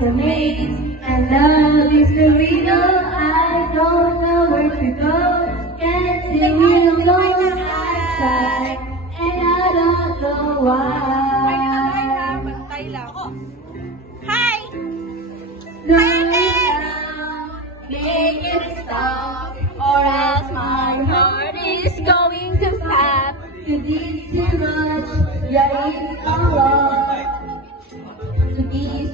the maze, and love is the riddle. I don't know where to go. Can't see you alone outside, and I don't know why. Bantay lang. Hi! Slow it down, make it stop, or else my heart is going to pop. You did too much, yeah, it's a lot to be